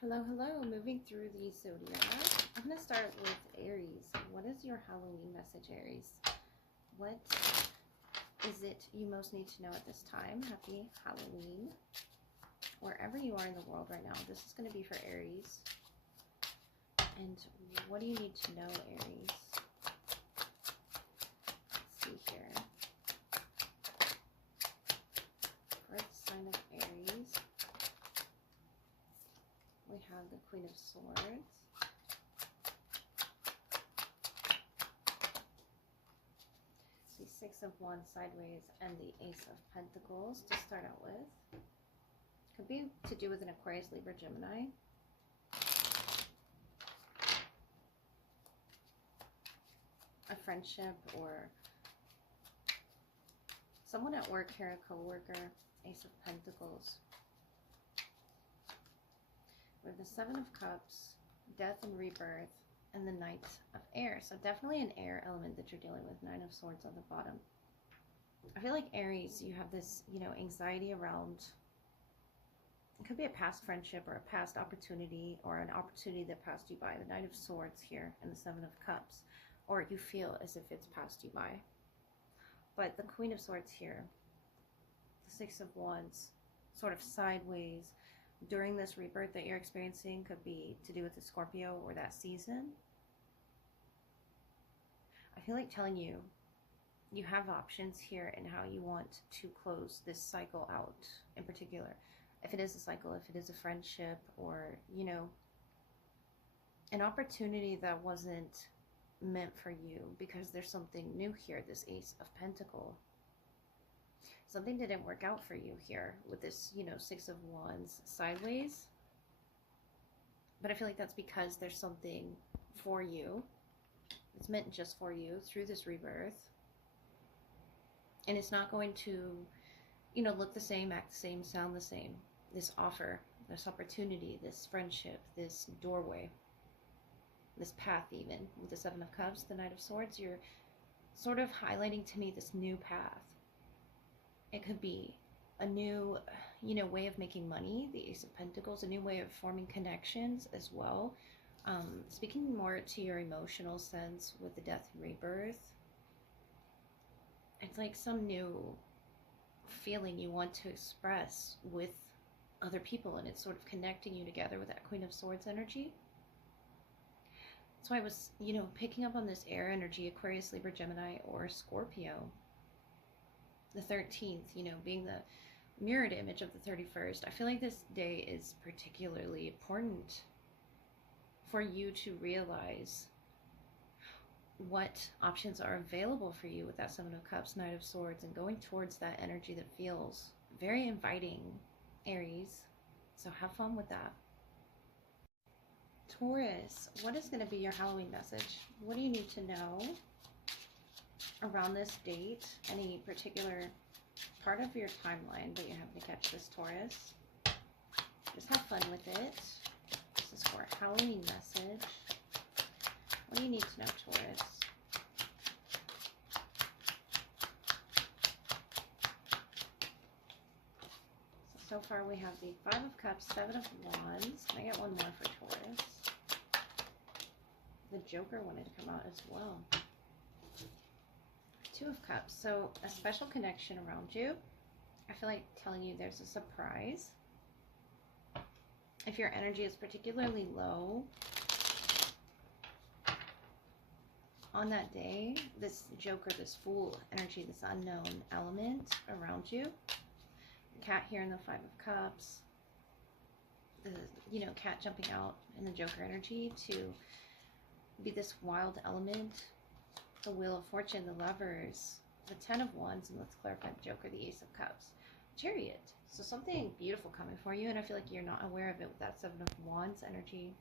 Hello, hello. Moving through the zodiac. I'm going to start with Aries. What is your Halloween message, Aries? What is it you most need to know at this time? Happy Halloween. Wherever you are in the world right now, this is going to be for Aries. And what do you need to know, Aries? Let's see here. For the sign of Aries, we have the Queen of Swords. The Six of Wands sideways and the Ace of Pentacles to start out with. Could be to do with an Aquarius, Libra, Gemini. A friendship or someone at work here, a co-worker. Ace of Pentacles. We have the Seven of Cups, Death and Rebirth, and the Knight of Air. So definitely an air element that you're dealing with. Nine of Swords on the bottom. I feel like Aries, you have this, anxiety around, it could be a past friendship or a past opportunity or an opportunity that passed you by. The Knight of Swords here and the Seven of Cups. Or you feel as if it's passed you by. But the Queen of Swords here, the Six of Wands, sort of sideways, during this rebirth that you're experiencing, could be to do with the Scorpio or that season. I feel like telling you, you have options here in how you want to close this cycle out in particular. If it is a cycle, if it is a friendship, or, an opportunity that wasn't meant for you because there's something new here, this Ace of Pentacles. Something didn't work out for you here with this, Six of Wands sideways. But I feel like that's because there's something for you. It's meant just for you through this rebirth. And it's not going to, look the same, act the same, sound the same. This offer, this opportunity, this friendship, this doorway, this path even. With the Seven of Cups, the Knight of Swords, you're sort of highlighting to me this new path. It could be a new, way of making money, the Ace of Pentacles, a new way of forming connections as well. Speaking more to your emotional sense with the Death and Rebirth, it's like some new feeling you want to express with other people, and it's sort of connecting you together with that Queen of Swords energy. That's why I was, picking up on this air energy, Aquarius, Libra, Gemini, or Scorpio. The 13th, being the mirrored image of the 31st. I feel like this day is particularly important for you to realize what options are available for you with that Seven of Cups, Knight of Swords, and going towards that energy that feels very inviting, Aries. So have fun with that. Taurus, what is going to be your Halloween message? What do you need to know around this date? Any particular part of your timeline that you have to catch this, Taurus? Just have fun with it. This is for a Halloween message. What do you need to know, Taurus? So far we have the Five of Cups, Seven of Wands. Can I get one more for Taurus? The Joker wanted to come out as well. Two of Cups. So a special connection around you. I feel like telling you there's a surprise. If your energy is particularly low on that day, this Joker, this Fool energy, this unknown element around you. Cat here in the Five of Cups. The, cat jumping out in the Joker energy to be this wild element. The Wheel of Fortune, the Lovers, the Ten of Wands, and let's clarify the Joker, the Ace of Cups. Chariot. So something beautiful coming for you, and I feel like you're not aware of it with that Seven of Wands energy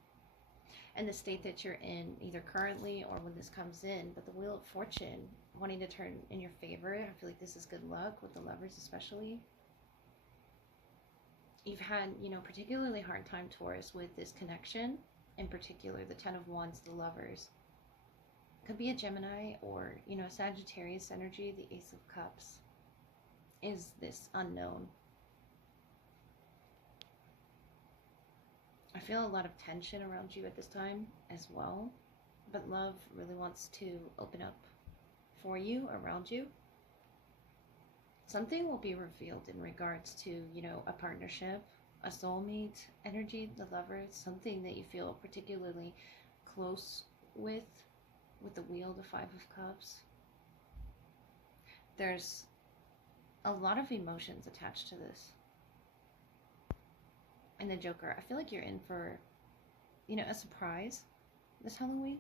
and the state that you're in, either currently or when this comes in. But the Wheel of Fortune wanting to turn in your favor. I feel like this is good luck with the Lovers especially. You've had, particularly hard time, Taurus, with this connection. In particular, the Ten of Wands, the Lovers. Could be a Gemini or, a Sagittarius energy. The Ace of Cups is this unknown. I feel a lot of tension around you at this time as well, but love really wants to open up for you, around you. Something will be revealed in regards to, you know, a partnership, a soulmate energy, the lovers, something that you feel particularly close with the wheel, the Five of Cups. There's a lot of emotions attached to this. And the Joker, I feel like you're in for, you know, a surprise this Halloween.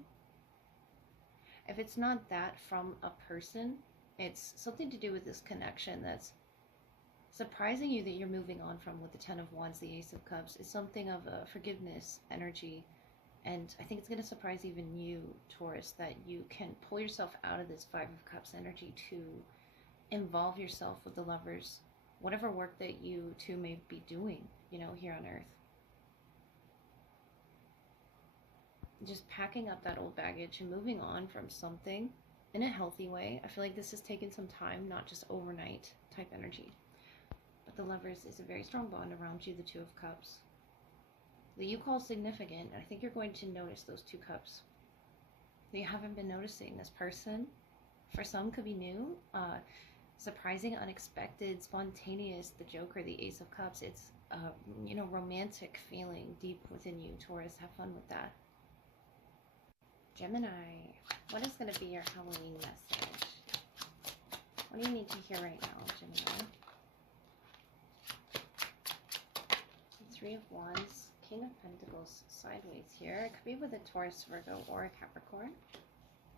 If it's not that from a person, it's something to do with this connection that's surprising you that you're moving on from with the Ten of Wands, the Ace of Cups. It's something of a forgiveness energy. And I think it's going to surprise even you, Taurus, that you can pull yourself out of this Five of Cups energy to involve yourself with the lovers, whatever work that you two may be doing, you know, here on Earth. Just packing up that old baggage and moving on from something in a healthy way. I feel like this has taken some time, not just overnight type energy. But the lovers is a very strong bond around you, the Two of Cups. That you call significant, and I think you're going to notice those two cups. That you haven't been noticing. This person, for some, could be new, surprising, unexpected, spontaneous. The Joker, the Ace of Cups, it's you know, romantic feeling deep within you, Taurus. Have fun with that. Gemini, what is going to be your Halloween message? What do you need to hear right now, Gemini? Three of Wands, King of Pentacles sideways here. It could be with a Taurus, Virgo, or a Capricorn.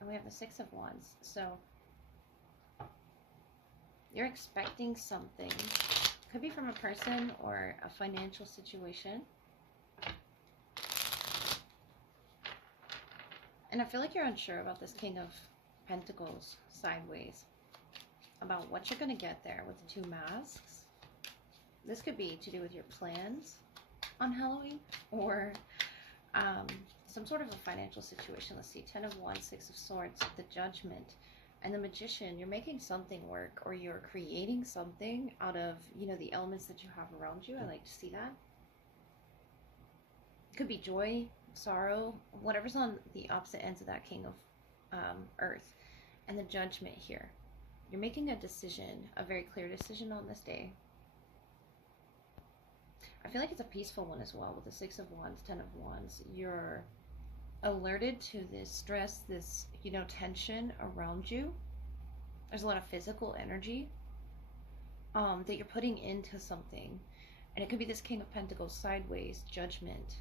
And we have the Six of Wands. So you're expecting something. Could be from a person or a financial situation. And I feel like you're unsure about this King of Pentacles sideways. About what you're going to get there with the two masks. This could be to do with your plans on Halloween, or some sort of a financial situation. Let's see, Ten of Wands, Six of Swords, the Judgment, and the Magician. You're making something work, or you're creating something out of, you know, the elements that you have around you. I like to see that. Could be joy, sorrow, whatever's on the opposite ends of that King of Earth. And the Judgment here. You're making a decision, a very clear decision on this day. I feel like it's a peaceful one as well with the Six of Wands, Ten of Wands. You're alerted to this stress, this, you know, tension around you. There's a lot of physical energy that you're putting into something. And it could be this King of Pentacles sideways, Judgment.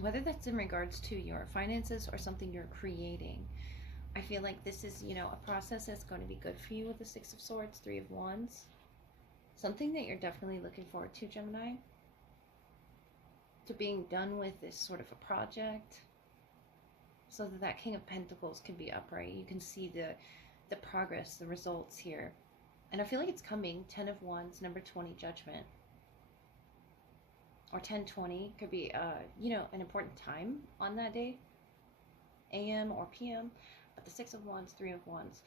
Whether that's in regards to your finances or something you're creating. I feel like this is, you know, a process that's going to be good for you with the Six of Swords, Three of Wands. Something that you're definitely looking forward to, Gemini. To being done with this sort of a project. So that that King of Pentacles can be upright. You can see the progress, the results here. And I feel like it's coming. 10 of Wands, number 20, Judgment. Or 10:20 could be, you know, an important time on that day. AM or PM. But the Six of Wands, Three of Wands.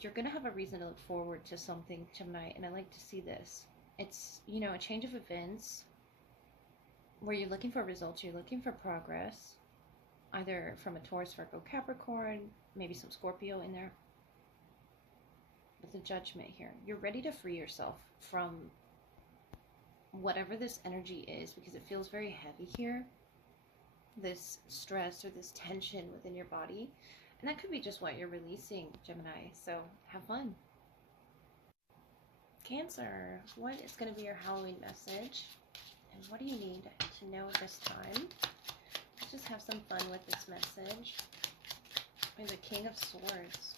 You're going to have a reason to look forward to something, Gemini, and I like to see this. It's, you know, a change of events where you're looking for results, you're looking for progress, either from a Taurus, Virgo, Capricorn, maybe some Scorpio in there. With the Judgment here, you're ready to free yourself from whatever this energy is, because it feels very heavy here. This stress or this tension within your body. And that could be just what you're releasing, Gemini. So have fun. Cancer, what is going to be your Halloween message? And what do you need to know this time? Let's just have some fun with this message. We have the King of Swords.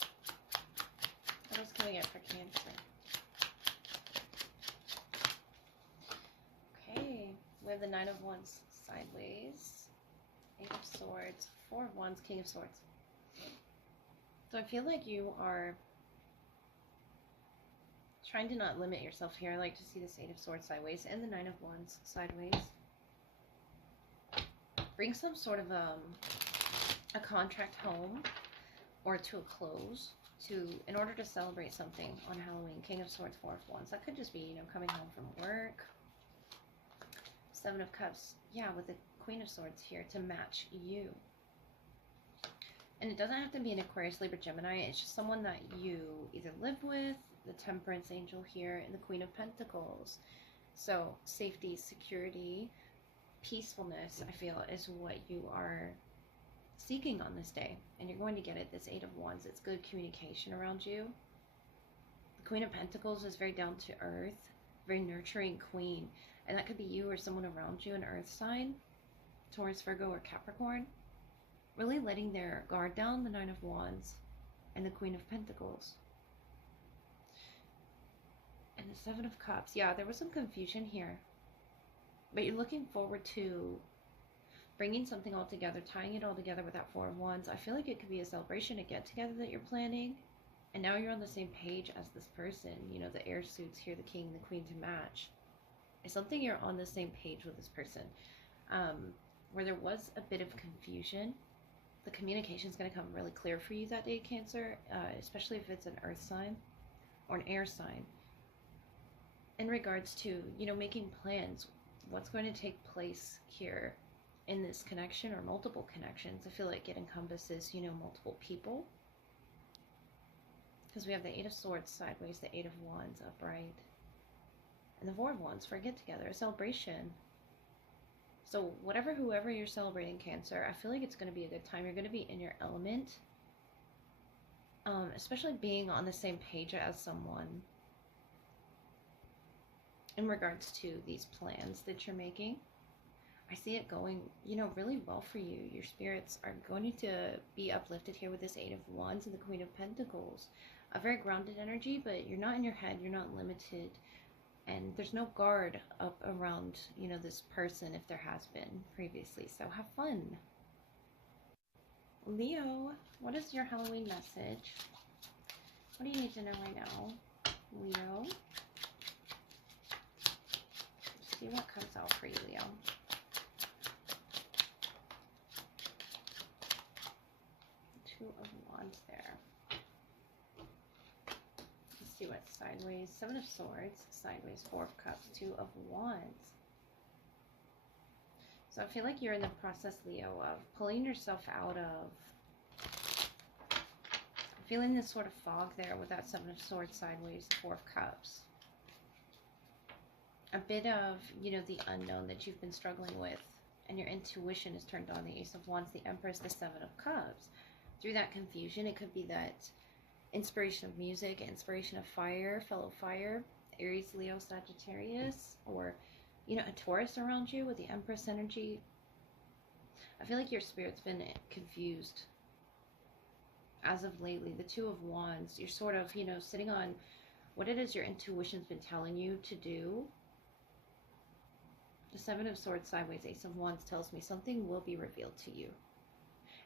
What else can we get for Cancer? Okay, we have the Nine of Wands sideways. Eight of Swords. Four of Wands, King of Swords. So I feel like you are trying to not limit yourself here. I like to see this Eight of Swords sideways and the Nine of Wands sideways. Bring some sort of a contract home or to a close in order to celebrate something on Halloween. King of Swords, Four of Wands. That could just be, you know, coming home from work. Seven of Cups, yeah, with the Queen of Swords here to match you. And it doesn't have to be an Aquarius, Libra, Gemini. It's just someone that you either live with, the Temperance Angel here, and the Queen of Pentacles. So safety, security, peacefulness, I feel, is what you are seeking on this day. And you're going to get it, this Eight of Wands. It's good communication around you. The Queen of Pentacles is very down to earth, very nurturing queen. And that could be you or someone around you, an earth sign, Taurus, Virgo, or Capricorn. Really letting their guard down, the Nine of Wands, and the Queen of Pentacles. And the Seven of Cups. Yeah, there was some confusion here. But you're looking forward to bringing something all together, tying it all together with that Four of Wands. I feel like it could be a celebration, a get-together that you're planning. And now you're on the same page as this person. You know, the air suits here, the King, the Queen to match. It's something you're on the same page with this person. Where there was a bit of confusion. The communication is going to come really clear for you that day, Cancer, especially if it's an earth sign or an air sign. In regards to, you know, making plans, what's going to take place here in this connection or multiple connections. I feel like it encompasses, you know, multiple people. Because we have the Eight of Swords sideways, the Eight of Wands upright, and the Four of Wands for a get-together, a celebration. So whoever you're celebrating, Cancer, I feel like it's going to be a good time. You're going to be in your element, especially being on the same page as someone in regards to these plans that you're making. I see it going, you know, really well for you. Your spirits are going to be uplifted here with this Eight of Wands and the Queen of Pentacles. A very grounded energy, but you're not in your head. You're not limited. And there's no guard up around, you know, this person if there has been previously. So have fun. Leo, what is your Halloween message? What do you need to know right now, Leo? Let's see what comes out for you, Leo. Two of Wands there. See what's sideways. Seven of Swords, sideways, Four of Cups, Two of Wands. So I feel like you're in the process, Leo, of pulling yourself out of feeling this sort of fog there with that Seven of Swords sideways, Four of Cups. A bit of, you know, the unknown that you've been struggling with, and your intuition is turned on. The Ace of Wands, the Empress, the Seven of Cups. Through that confusion, it could be that inspiration of music, inspiration of fire, fellow fire, Aries, Leo, Sagittarius, or, you know, a Taurus around you with the Empress energy. I feel like your spirit's been confused as of lately. The Two of Wands, you're sort of, you know, sitting on what it is your intuition's been telling you to do. The Seven of Swords sideways, Ace of Wands tells me something will be revealed to you.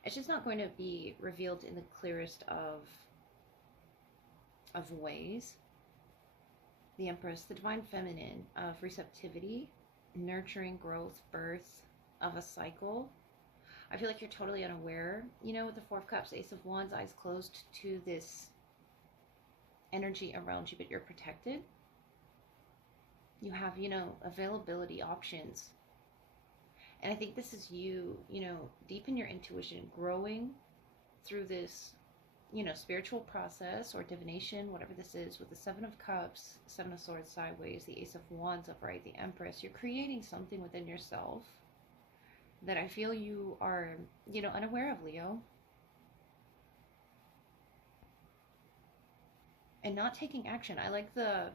It's just not going to be revealed in the clearest of ways. The Empress, the divine feminine of receptivity, nurturing, growth, birth of a cycle. I feel like you're totally unaware, you know, with the Four of Cups, Ace of Wands, eyes closed to this energy around you, but you're protected. You have, you know, availability, options. And I think this is you, you know, deep in your intuition, growing through this, you know, spiritual process or divination, whatever this is, with the Seven of Cups, Seven of Swords sideways, the Ace of Wands upright, the Empress. You're creating something within yourself that I feel you are, you know, unaware of, Leo. And not taking action. I like the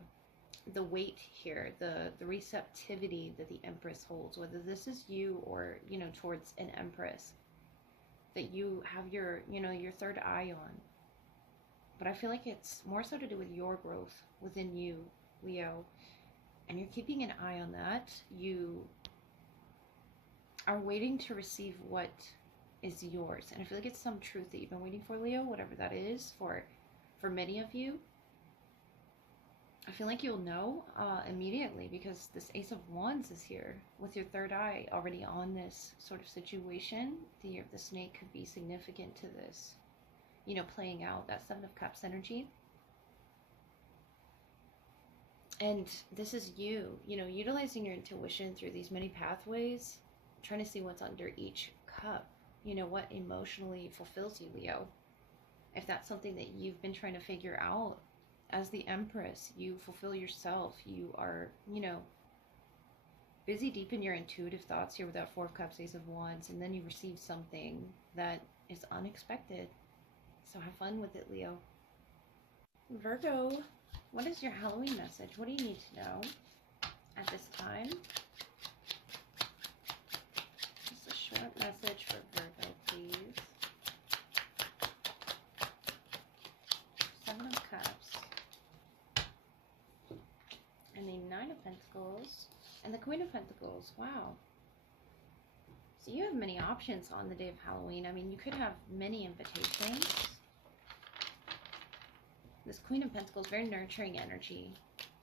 weight here, the receptivity that the Empress holds, whether this is you or, you know, towards an Empress, that you have your, you know, your third eye on. But I feel like it's more so to do with your growth within you, Leo. And you're keeping an eye on that. You are waiting to receive what is yours. And I feel like it's some truth that you've been waiting for, Leo, whatever that is for many of you. I feel like you'll know immediately, because this Ace of Wands is here with your third eye already on this sort of situation. The Year of the Snake could be significant to this, you know, playing out that Seven of Cups energy. And this is you, utilizing your intuition through these many pathways, trying to see what's under each cup. What emotionally fulfills you, Leo. If that's something that you've been trying to figure out, as the Empress, you fulfill yourself. You are, busy deep in your intuitive thoughts here with that Four of Cups, Ace of Wands, and then you receive something that is unexpected. So have fun with it, Leo. Virgo, what is your Halloween message? What do you need to know at this time? Just a short message for Virgo, please. Seven of Cups. And the Nine of Pentacles. And the Queen of Pentacles. Wow. So you have many options on the day of Halloween. I mean, you could have many invitations. This Queen of Pentacles, very nurturing energy.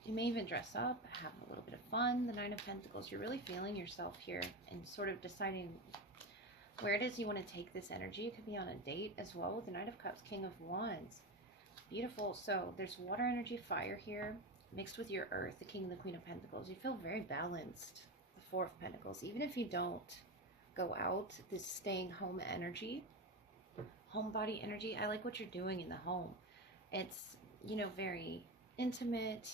You may even dress up, have a little bit of fun. The Nine of Pentacles, you're really feeling yourself here and sort of deciding where it is you want to take this energy. It could be on a date as well with the Knight of Cups, King of Wands. Beautiful. So there's water energy, fire here, mixed with your earth, the King and the Queen of Pentacles. You feel very balanced. The Four of Pentacles. Even if you don't go out, this staying home energy, homebody energy. I like what you're doing in the home. It's, very intimate.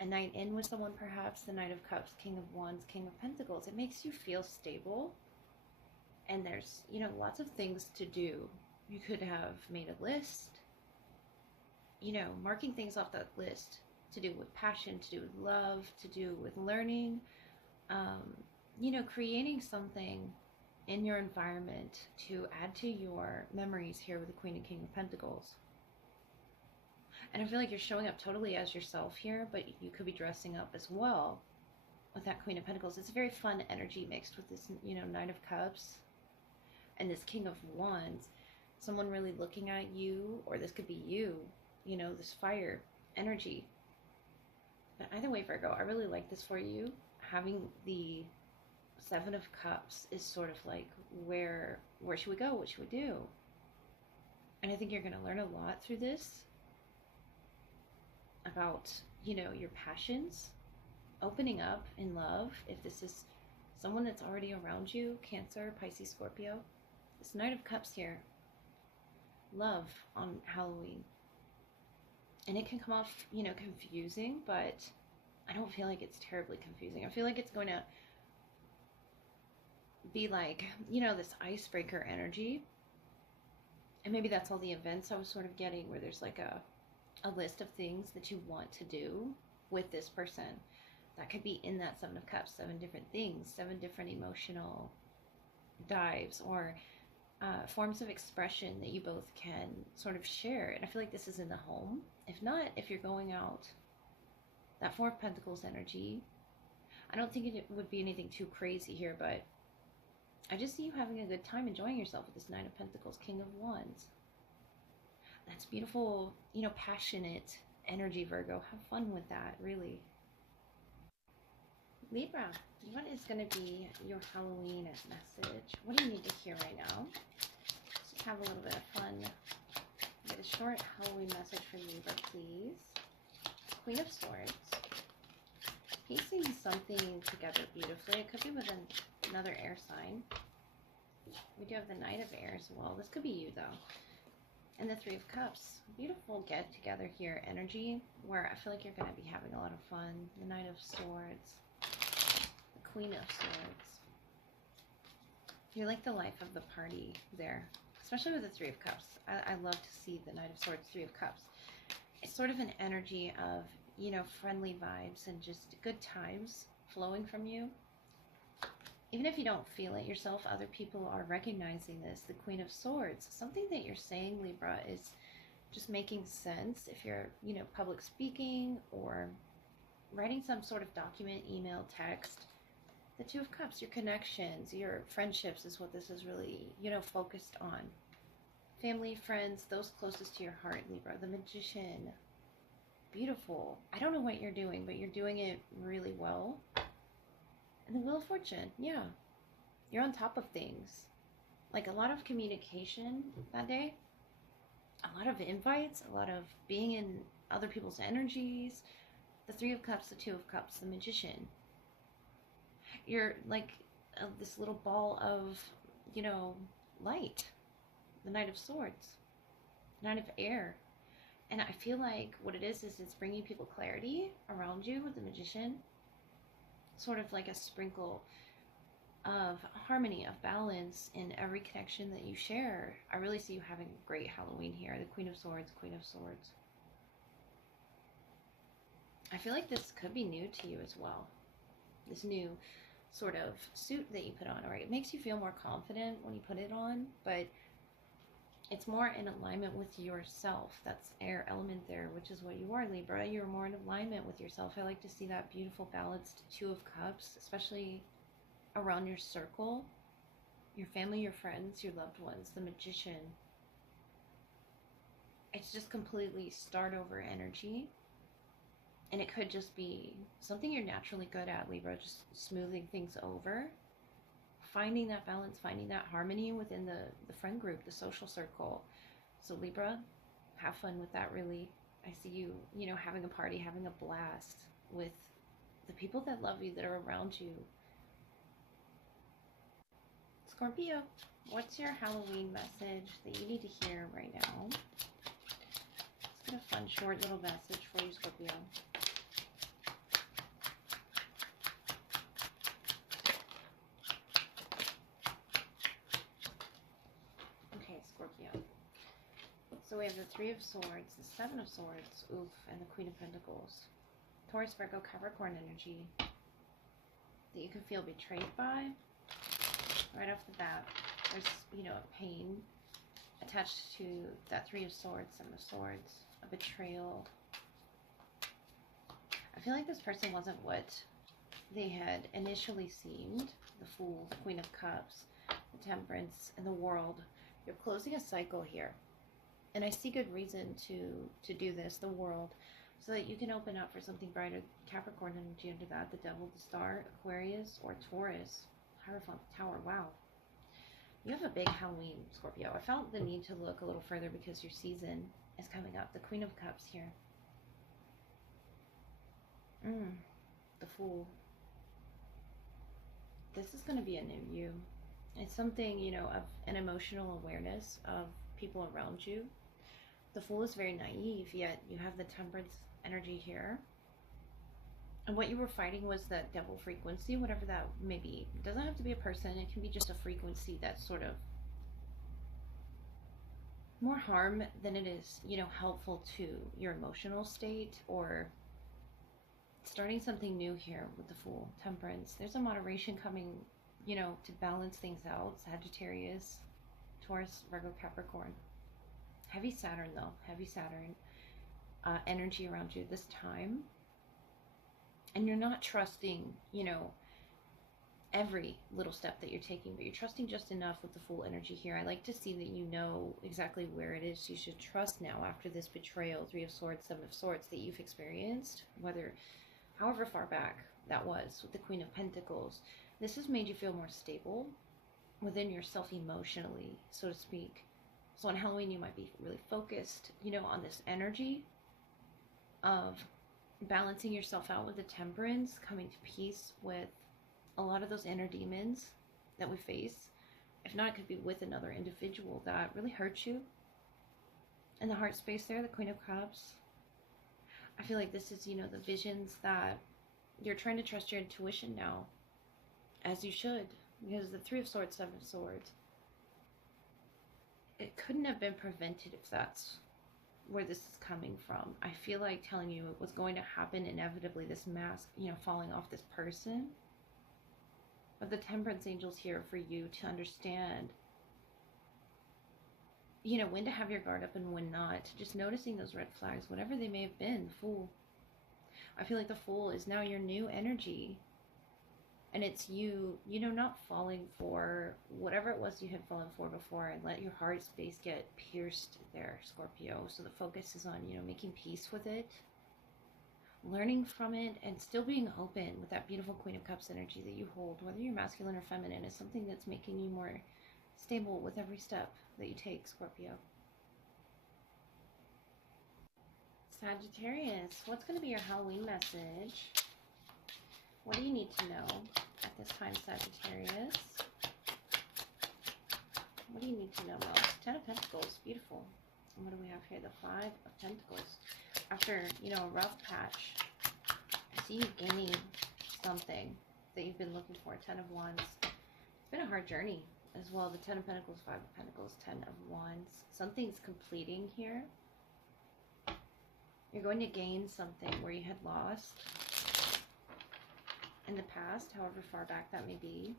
A night in with someone, perhaps. The Knight of Cups, King of Wands, King of Pentacles. It makes you feel stable. And there's, lots of things to do. You could have made a list. Marking things off that list to do with passion, to do with love, to do with learning. Creating something in your environment to add to your memories here with the Queen and King of Pentacles. And I feel like you're showing up totally as yourself here, but you could be dressing up as well with that Queen of Pentacles. It's a very fun energy mixed with this, Knight of Cups and this King of Wands. Someone really looking at you, or this could be you, this fire energy. But either way, Virgo, I really like this for you. Having the Seven of Cups is sort of like, where should we go? What should we do? And I think you're going to learn a lot through this about, your passions, opening up in love. If this is someone that's already around you, Cancer, Pisces, Scorpio, this Knight of Cups here, love on Halloween. And it can come off, confusing, but I don't feel like it's terribly confusing. I feel like it's going to be like, this icebreaker energy. And maybe that's all the events I was sort of getting, where there's like a list of things that you want to do with this person. That could be in that Seven of Cups, 7 different things, 7 different emotional dives, or forms of expression that you both can sort of share. And I feel like this is in the home. If not, if you're going out, that Four of Pentacles energy, I don't think it would be anything too crazy here, but I just see you having a good time enjoying yourself with this Nine of Pentacles, King of Wands. That's beautiful, passionate energy, Virgo. Have fun with that, really. Libra, what is going to be your Halloween message? What do you need to hear right now? Let's just have a little bit of fun. Get a short Halloween message for Libra, please. Queen of Swords. Piecing something together beautifully. It could be with another air sign. We do have the Knight of Air as well. This could be you, though. And the Three of Cups. Beautiful get-together here energy, where I feel like you're going to be having a lot of fun. The Knight of Swords. The Queen of Swords. You're like the life of the party there. Especially with the Three of Cups. I love to see the Knight of Swords, Three of Cups. It's sort of an energy of, friendly vibes and just good times flowing from you. Even if you don't feel it yourself, other people are recognizing this. The Queen of Swords. Something that you're saying, Libra, is just making sense. If you're, public speaking or writing some sort of document, email, text. The Two of Cups, your connections, your friendships is what this is really, focused on. Family, friends, those closest to your heart, Libra. The Magician. Beautiful. I don't know what you're doing, but you're doing it really well. And the Wheel of Fortune, yeah. You're on top of things. Like a lot of communication that day. A lot of invites, a lot of being in other people's energies. The Three of Cups, the Two of Cups, the Magician. You're like this little ball of, you know, light. The Knight of Swords, Knight of Air. And I feel like what it is it's bringing people clarity around you with the Magician. Sort of like a sprinkle of harmony, of balance in every connection that you share. I really see you having a great Halloween here. The Queen of Swords, Queen of Swords. I feel like this could be new to you as well. This new sort of suit that you put on, or it makes you feel more confident when you put it on, but it's more in alignment with yourself. That's air element there, which is what you are, Libra. You're more in alignment with yourself. I like to see that beautiful balanced Two of Cups, especially around your circle, your family, your friends, your loved ones, the Magician. It's just completely start over energy. And it could just be something you're naturally good at, Libra, just smoothing things over. Finding that balance, finding that harmony within the friend group, the social circle. So Libra, have fun with that, really. I see you, you know, having a party, having a blast with the people that love you, that are around you. Scorpio, what's your Halloween message that you need to hear right now? Let's get a fun, short little message for you, Scorpio. So we have the Three of Swords, the Seven of Swords, oof, and the Queen of Pentacles. Taurus, Virgo, Capricorn energy that you can feel betrayed by. Right off the bat, there's, you know, a pain attached to that Three of Swords, Seven of Swords, a betrayal. I feel like this person wasn't what they had initially seemed. The Fool, the Queen of Cups, the Temperance, and the World. You're closing a cycle here. And I see good reason to do this, the World, so that you can open up for something brighter. Capricorn energy under that, the Devil, the Star, Aquarius, or Taurus. Hierophant, Tower, wow. You have a big Halloween, Scorpio. I felt the need to look a little further because your season is coming up. The Queen of Cups here. The Fool. This is going to be a new you. It's something, you know, of an emotional awareness of people around you. The Fool is very naive, yet you have the Temperance energy here. And what you were fighting was that devil frequency, whatever that may be. It doesn't have to be a person. It can be just a frequency that's sort of more harm than it is, you know, helpful to your emotional state, or starting something new here with the Fool. Temperance. There's a moderation coming, you know, to balance things out. Sagittarius, Taurus, Virgo, Capricorn. Heavy Saturn, though. Heavy Saturn energy around you this time. And you're not trusting, you know, every little step that you're taking, but you're trusting just enough with the Fool energy here. I like to see that you know exactly where it is you should trust now after this betrayal, Three of Swords, Seven of Swords, that you've experienced, however far back that was with the Queen of Pentacles. This has made you feel more stable within yourself emotionally, so to speak. So on Halloween, you might be really focused, you know, on this energy of balancing yourself out with the Temperance, coming to peace with a lot of those inner demons that we face. If not, it could be with another individual that really hurts you. In the heart space there, the Queen of Cups. I feel like this is, you know, the visions that you're trying to trust your intuition now, as you should, because the Three of Swords, Seven of Swords, it couldn't have been prevented if that's where this is coming from. I feel like telling you it was going to happen inevitably, this mask, you know, falling off this person. But the Temperance angel's here for you to understand, you know, when to have your guard up and when not. Just noticing those red flags, whatever they may have been. The Fool. I feel like the Fool is now your new energy. And it's you, you know, not falling for whatever it was you had fallen for before, and let your heart space get pierced there, Scorpio. So the focus is on, you know, making peace with it, learning from it, and still being open with that beautiful Queen of Cups energy that you hold, whether you're masculine or feminine, is something that's making you more stable with every step that you take, Scorpio. Sagittarius, what's going to be your Halloween message? What do you need to know at this time, Sagittarius? What do you need to know most? 10 of Pentacles, beautiful. And what do we have here? The 5 of Pentacles. After, you know, a rough patch, I see you gaining something that you've been looking for. 10 of Wands. It's been a hard journey as well. The 10 of Pentacles, 5 of Pentacles, 10 of Wands. Something's completing here. You're going to gain something where you had lost in the past, however far back that may be.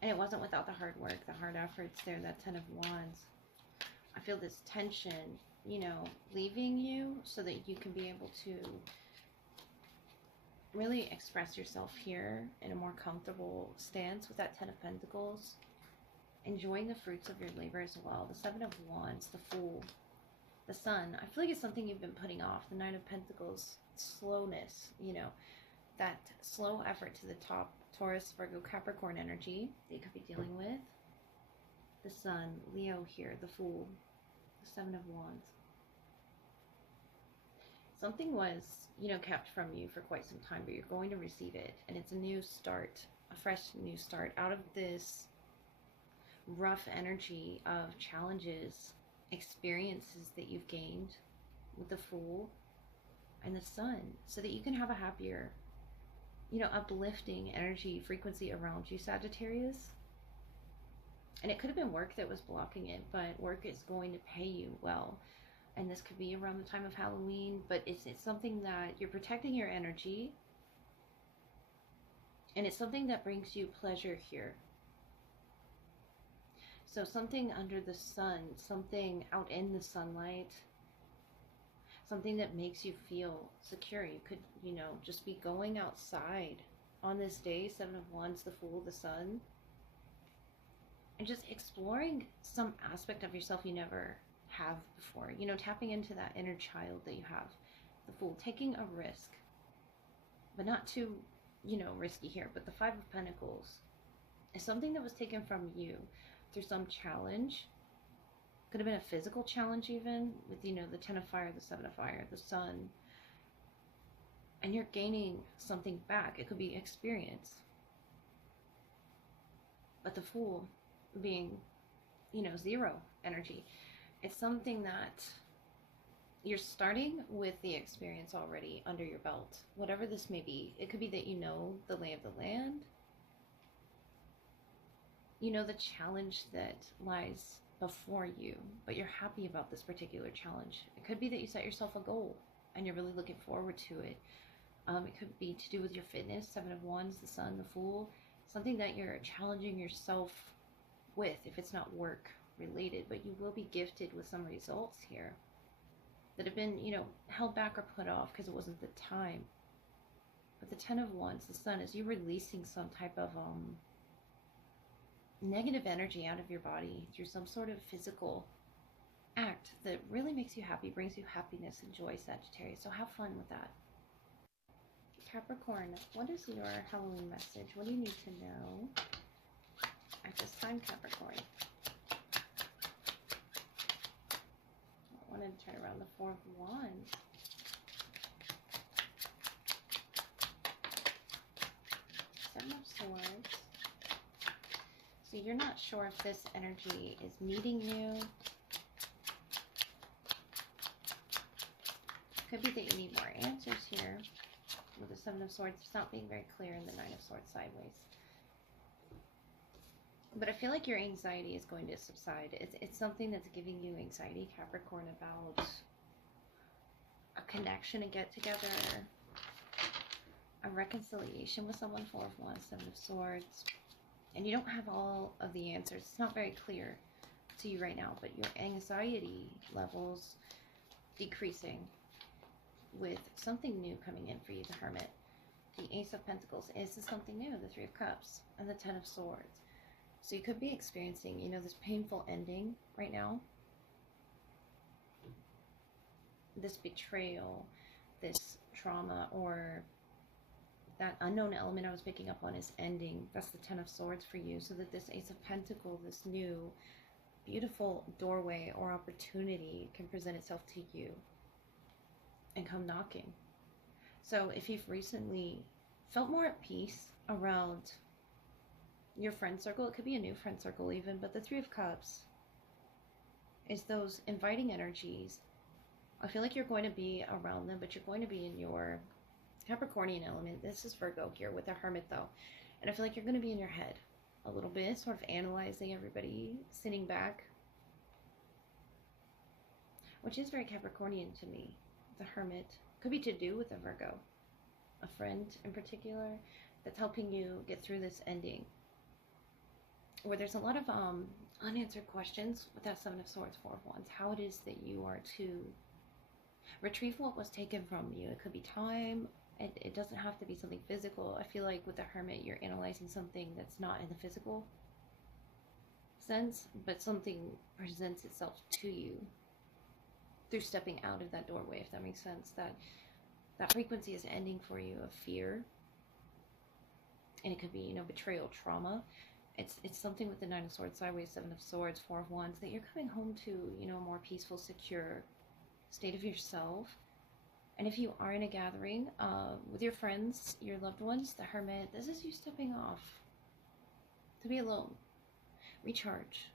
And it wasn't without the hard work, the hard efforts there, that 10 of Wands. I feel this tension, you know, leaving you so that you can be able to really express yourself here in a more comfortable stance with that 10 of Pentacles. Enjoying the fruits of your labor as well. The 7 of Wands, the Fool, the Sun. I feel like it's something you've been putting off. The 9 of Pentacles, slowness, you know, that slow effort to the top. Taurus, Virgo, Capricorn energy that you could be dealing with. The Sun, Leo here, the Fool, the 7 of Wands. Something was, you know, kept from you for quite some time, but you're going to receive it. And it's a new start, a fresh new start out of this rough energy of challenges, experiences that you've gained with the Fool and the Sun, so that you can have a happier, you know, uplifting energy frequency around you, Sagittarius. And it could have been work that was blocking it, but work is going to pay you well. And this could be around the time of Halloween, but it's something that you're protecting your energy. And it's something that brings you pleasure here. So something under the sun, something out in the sunlight, something that makes you feel secure. You could, you know, just be going outside on this day, 7 of Wands, the Fool, the Sun, and just exploring some aspect of yourself you never have before. You know, tapping into that inner child that you have, the Fool, taking a risk, but not too, you know, risky here. But the 5 of Pentacles is something that was taken from you through some challenge. Could have been a physical challenge even, with, you know, the 10 of Fire, the 7 of Fire, the Sun. And you're gaining something back. It could be experience. But the Fool being, you know, 0 energy. It's something that you're starting with the experience already under your belt. Whatever this may be. It could be that you know the lay of the land. You know the challenge that lies before you, but you're happy about this particular challenge. It could be that you set yourself a goal and you're really looking forward to it. It could be to do with your fitness, 7 of Wands, the Sun, the Fool, something that you're challenging yourself with if it's not work related, but you will be gifted with some results here that have been, you know, held back or put off because it wasn't the time. But the 10 of Wands, the Sun, is you releasing some type of negative energy out of your body through some sort of physical act that really makes you happy, brings you happiness and joy, Sagittarius. So have fun with that. Capricorn, what is your Halloween message? What do you need to know at this time, Capricorn? I wanted to turn around the 4 of Wands. Seven of Swords. So you're not sure if this energy is meeting you. Could be that you need more answers here with the 7 of Swords. It's not being very clear in the 9 of Swords sideways. But I feel like your anxiety is going to subside. It's something that's giving you anxiety, Capricorn, about a connection, a get-together, a reconciliation with someone, 4 of Wands, 7 of Swords. And you don't have all of the answers. It's not very clear to you right now, but your anxiety levels decreasing with something new coming in for you, the Hermit. The Ace of Pentacles. Is this something new? The 3 of Cups and the 10 of Swords. So you could be experiencing, you know, this painful ending right now. This betrayal, this trauma, or that unknown element I was picking up on is ending. That's the 10 of Swords for you. So that this Ace of Pentacles, this new beautiful doorway or opportunity can present itself to you and come knocking. So if you've recently felt more at peace around your friend circle, it could be a new friend circle even, but the Three of Cups is those inviting energies. I feel like you're going to be around them, but you're going to be in your Capricornian element. This is Virgo here with the Hermit though. And I feel like you're going to be in your head a little bit, sort of analyzing everybody, sitting back, which is very Capricornian to me. The Hermit could be to do with a Virgo, a friend in particular, that's helping you get through this ending, where there's a lot of unanswered questions with that Seven of Swords, Four of Wands, how it is that you are to retrieve what was taken from you. It could be time. It doesn't have to be something physical. I feel like with the Hermit, you're analyzing something that's not in the physical sense, but something presents itself to you through stepping out of that doorway, if that makes sense. That frequency is ending for you of fear. And it could be, you know, betrayal, trauma. It's something with the Nine of Swords, sideways, Seven of Swords, Four of Wands, that you're coming home to, you know, a more peaceful, secure state of yourself. And if you are in a gathering with your friends, your loved ones, the Hermit, this is you stepping off to be alone, recharge,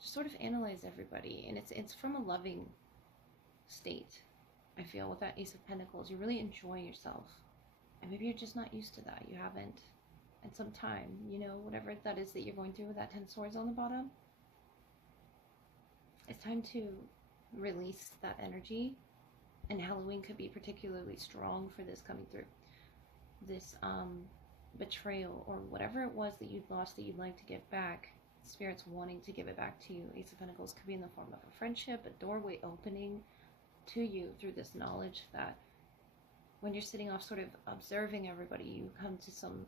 just sort of analyze everybody. And it's from a loving state, I feel, with that Ace of Pentacles. You're really enjoying yourself. And maybe you're just not used to that. You haven't in some time, you know, whatever that is that you're going through with that 10 swords on the bottom. It's time to release that energy. And Halloween could be particularly strong for this coming through. This betrayal or whatever it was that you'd lost that you'd like to get back. Spirit's wanting to give it back to you. Ace of Pentacles could be in the form of a friendship, a doorway opening to you through this knowledge that when you're sitting off sort of observing everybody, you come to some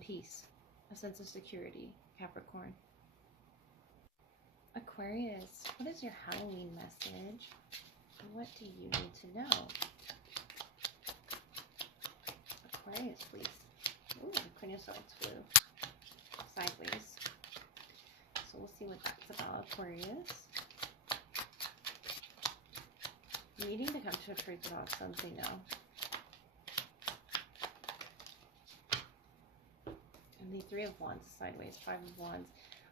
peace, a sense of security, Capricorn. Aquarius, what is your Halloween message? What do you need to know? Aquarius, please. Ooh, Queen of Swords flew sideways. So we'll see what that's about, Aquarius. Needing to come to a truth about something now. And the Three of Wands, sideways, Five of Wands.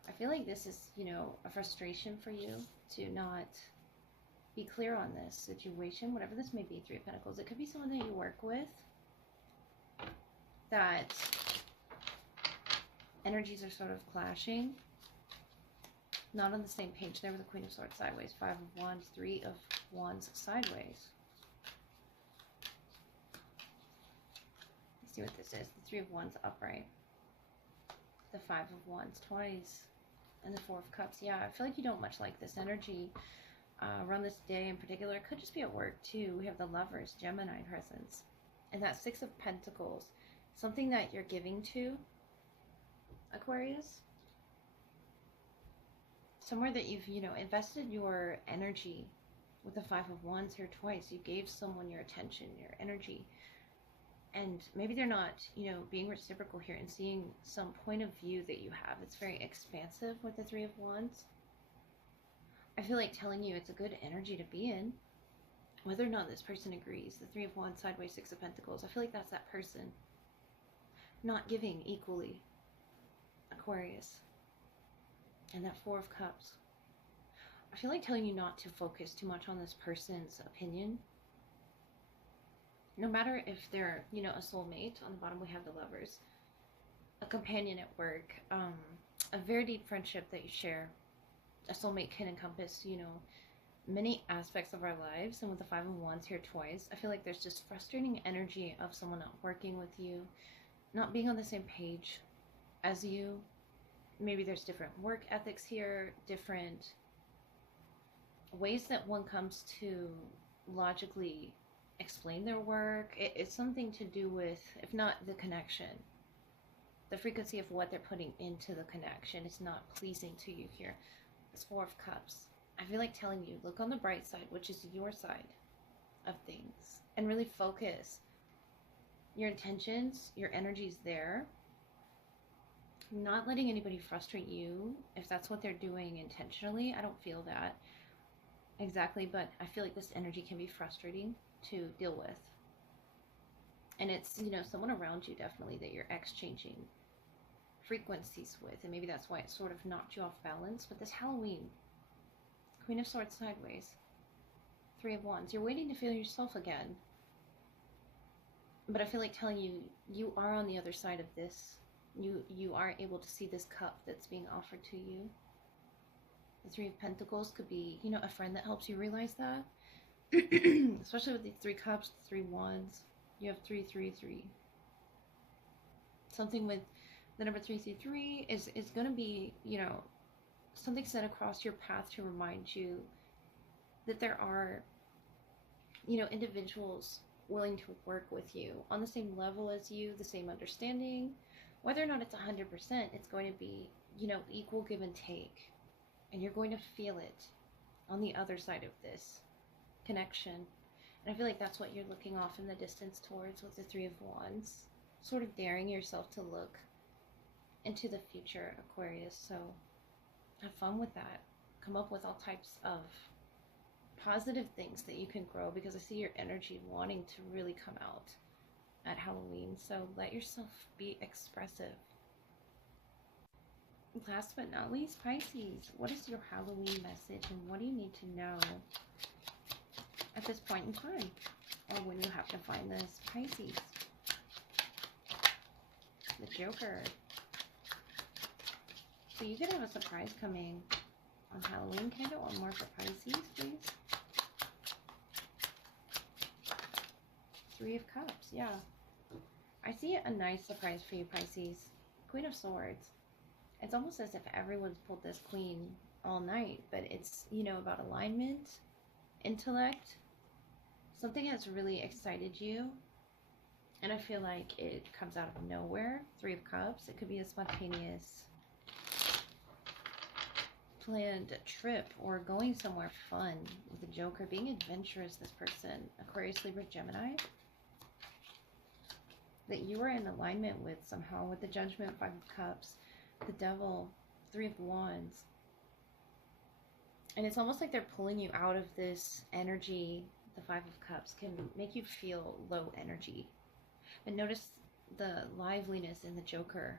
I feel like this is, you know, a frustration for you to not be clear on this situation, whatever this may be. Three of Pentacles. It could be someone that you work with that energies are sort of clashing, not on the same page. There with the Queen of Swords sideways, Five of Wands, Three of Wands sideways. Let's see what this is. The Three of Wands upright, the Five of Wands twice, and the Four of Cups. Yeah, I feel like you don't much like this energy around this day in particular. It could just be at work too. We have the Lovers, Gemini presence, and that Six of Pentacles, something that you're giving to, Aquarius, somewhere that you've, you know, invested your energy. With the Five of Wands here twice, you gave someone your attention, your energy, and maybe they're not, you know, being reciprocal here and seeing some point of view that you have. It's very expansive with the Three of Wands. I feel like telling you it's a good energy to be in, whether or not this person agrees. The Three of Wands sideways, Six of Pentacles. I feel like that's that person not giving equally, Aquarius. And that Four of Cups. I feel like telling you not to focus too much on this person's opinion. No matter if they're, you know, a soulmate. On the bottom we have the Lovers. A companion at work. A very deep friendship that you share. A soulmate can encompass, you know, many aspects of our lives. And with the Five of Wands here twice, I feel like there's just frustrating energy of someone not working with you, not being on the same page as you. Maybe there's different work ethics here, different ways that one comes to logically explain their work. It's something to do with, if not the connection, the frequency of what they're putting into the connection is not pleasing to you here. It's Four of Cups. I feel like telling you, look on the bright side, which is your side of things, and really focus your intentions, your energies there. not letting anybody frustrate you, if that's what they're doing intentionally. I don't feel that exactly, but I feel like this energy can be frustrating to deal with. And it's, you know, someone around you definitely that you're exchanging frequencies with, and maybe that's why it sort of knocked you off balance. But this Halloween, Queen of Swords sideways, Three of Wands, you're waiting to feel yourself again. But I feel like telling you, you are on the other side of this. You are able to see this cup that's being offered to you. The Three of Pentacles could be, you know, a friend that helps you realize that. Especially with the Three Cups, the Three Wands. You have 333. Something with the number 333 is going to be, you know, something set across your path to remind you that there are, you know, individuals willing to work with you on the same level as you, the same understanding. Whether or not it's 100%, it's going to be, you know, equal give and take. And you're going to feel it on the other side of this connection. And I feel like that's what you're looking off in the distance towards with the Three of Wands. Sort of daring yourself to look into the future, Aquarius. So have fun with that. Come up with all types of positive things that you can grow, because I see your energy wanting to really come out at Halloween. So let yourself be expressive. Last but not least, Pisces, what is your Halloween message, and what do you need to know at this point in time, or when you have to find this? Pisces, the Joker. So you could have a surprise coming on Halloween. Can I get one more for Pisces, please? Three of Cups, yeah. I see a nice surprise for you, Pisces. Queen of Swords. It's almost as if everyone's pulled this queen all night, but it's, you know, about alignment, intellect, something that's really excited you. And I feel like it comes out of nowhere. Three of Cups. It could be a spontaneous planned trip or going somewhere fun with the Joker. Being adventurous, this person, Aquarius, Libra, Gemini, that you are in alignment with somehow, with the Judgment, Five of Cups, the Devil, Three of Wands. And it's almost like they're pulling you out of this energy. The Five of Cups can make you feel low energy. But notice the liveliness in the Joker,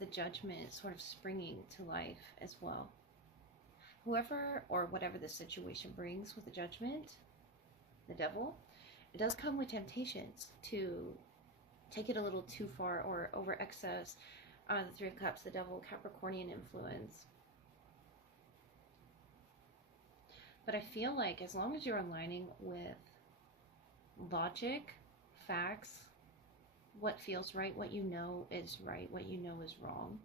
the Judgment sort of springing to life as well. Whoever or whatever the situation brings with the Judgment, the Devil, it does come with temptations to take it a little too far or over excess. The Three of Cups, the Devil, Capricornian influence. But I feel like as long as you're aligning with logic, facts, what feels right, what you know is right, what you know is wrong,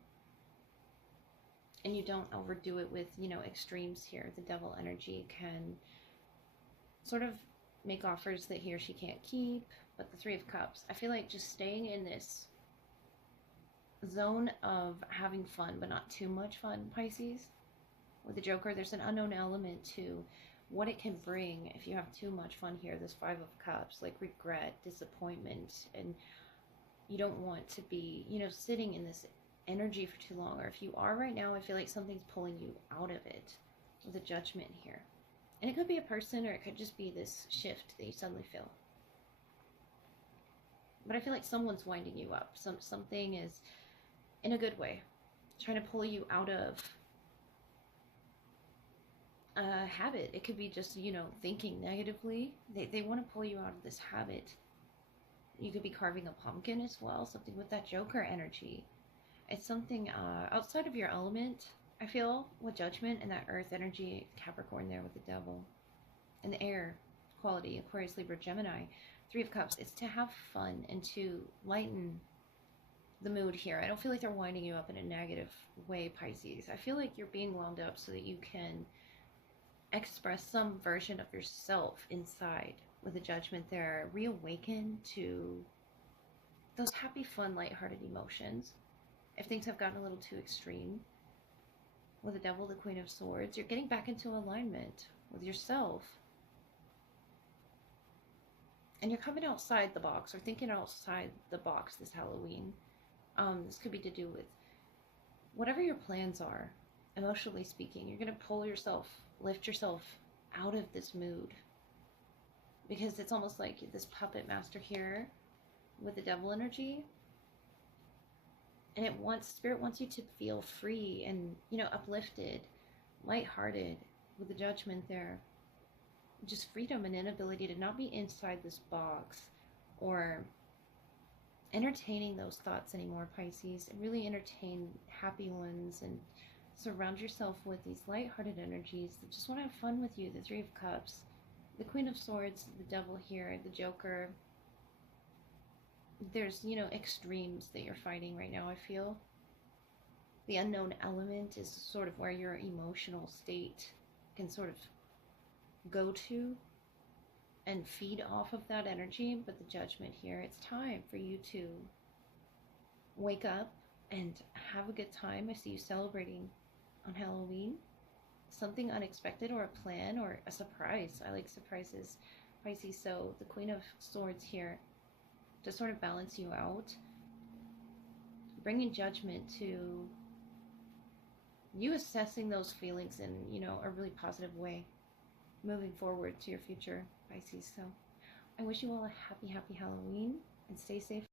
and you don't overdo it with, you know, extremes here. The Devil energy can sort of make offers that he or she can't keep. But the Three of Cups, I feel like just staying in this zone of having fun, but not too much fun, Pisces. With the Joker, there's an unknown element to what it can bring if you have too much fun here. This Five of Cups, like regret, disappointment, and you don't want to be, you know, sitting in this energy for too long. Or if you are right now, I feel like something's pulling you out of it with a Judgment here. And it could be a person, or it could just be this shift that you suddenly feel. But I feel like someone's winding you up. Something is, in a good way, trying to pull you out of a habit. It could be just, you know, thinking negatively. They want to pull you out of this habit. You could be carving a pumpkin as well, something with that Joker energy. It's something outside of your element, I feel, with Judgment, and that earth energy, Capricorn there with the Devil. And the air quality, Aquarius, Libra, Gemini. Three of Cups, it's to have fun and to lighten the mood here. I don't feel like they're winding you up in a negative way, Pisces. I feel like you're being wound up so that you can express some version of yourself inside with the Judgment there. Reawaken to those happy, fun, lighthearted emotions. If things have gotten a little too extreme. With the Devil, the Queen of Swords, you're getting back into alignment with yourself. And you're coming outside the box, or thinking outside the box this Halloween. This could be to do with whatever your plans are, emotionally speaking, you're going to pull yourself, lift yourself out of this mood. Because it's almost like this puppet master here with the devil energy. And Spirit wants you to feel free and, uplifted, lighthearted with the Judgment there. Just freedom and inability to not be inside this box or entertaining those thoughts anymore, Pisces. And really entertain happy ones and surround yourself with these lighthearted energies that just want to have fun with you. The Three of Cups, the Queen of Swords, the Devil here, the Joker. There's, extremes that you're fighting right now, I feel. The unknown element is sort of where your emotional state can sort of go to and feed off of that energy. But the Judgment here, it's time for you to wake up and have a good time. I see you celebrating on Halloween. Something unexpected or a plan or a surprise. I like surprises, Pisces. So the Queen of Swords here to sort of balance you out, bringing Judgment to you assessing those feelings in, a really positive way, moving forward to your future, Pisces. So I wish you all a happy, happy Halloween and stay safe.